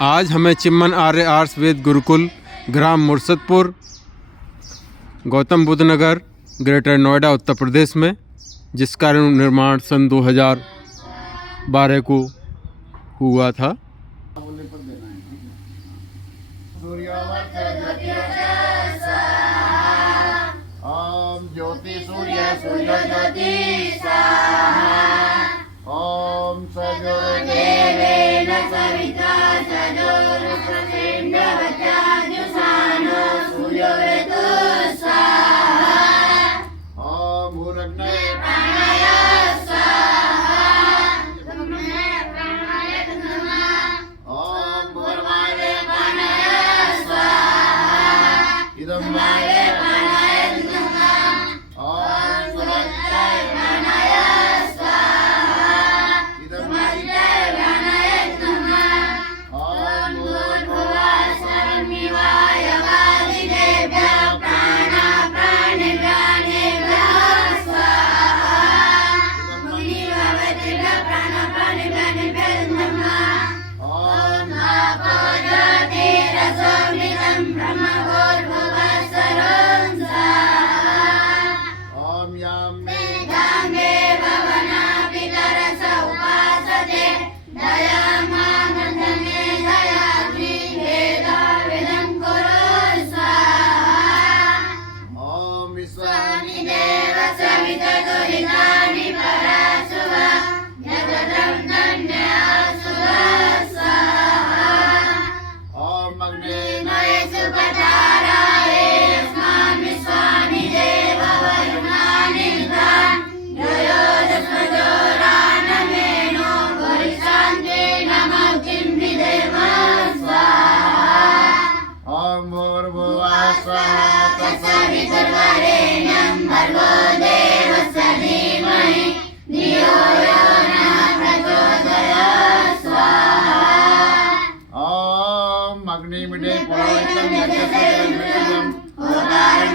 आज हमें चिम्मन आर्य आर्ट्स वेद गुरुकुल ग्राम मुर्शदपुर गौतम बुद्ध नगर ग्रेटर नोएडा उत्तर प्रदेश में, जिसका निर्माण सन 2012 को हुआ था। ओम ज्योति सूर्य सूर्य ज्योति स्वाहा। ओम सजोर्देवेन सविता सजोर्प्रसेण्डवचाजुषाणो सूर्यवेदो स्वाहा। ओम भूरग्ने प्राणाय स्वाहा। ओम भूर्वाये प्राणाय स्वाहा। इदं वाये प्राणाय नमः। ओम सुरक्षाय प्राणाय स्वाहा। इदं वाये प्राणाय नमः। ओम भूर्भुवः स्वरमिवाय वादिदेभ्यः प्राणेभ्यः स्वाहा। मुनिभवतेभ्यः प्राणेभ्यः नमः। ओम आपो ज्योतिरसोऽमृतं ब्रह्मभूर्भुवः सर्वं स्वाहा। ओम यं वेदाङ्गे भवना पितरस उपासते दयामानन्दने दयाग्नि वेदं कुरु स्वाहा। ओम विश्वानि देव सवितदुरितानि पराशुव जगतं धन्यासुव स्वाहा। ओम अग्ने मयसु पताराय यस्मान् विश्वानि देव वरुणानि तान् योयोदस्मजोरानमेनो भुरिशान्ते नमः किं विदेम स्वाहा। ओम भूर्भुवः स्वः तत्सवितुर्वरेण्यं भर्गो देवस्य धीमहि धियो यो नः प्रचोदयात् स्वाहा। ओम अग्निमिडे पुरोहितं यज्ञस्य जलमिदं उदारं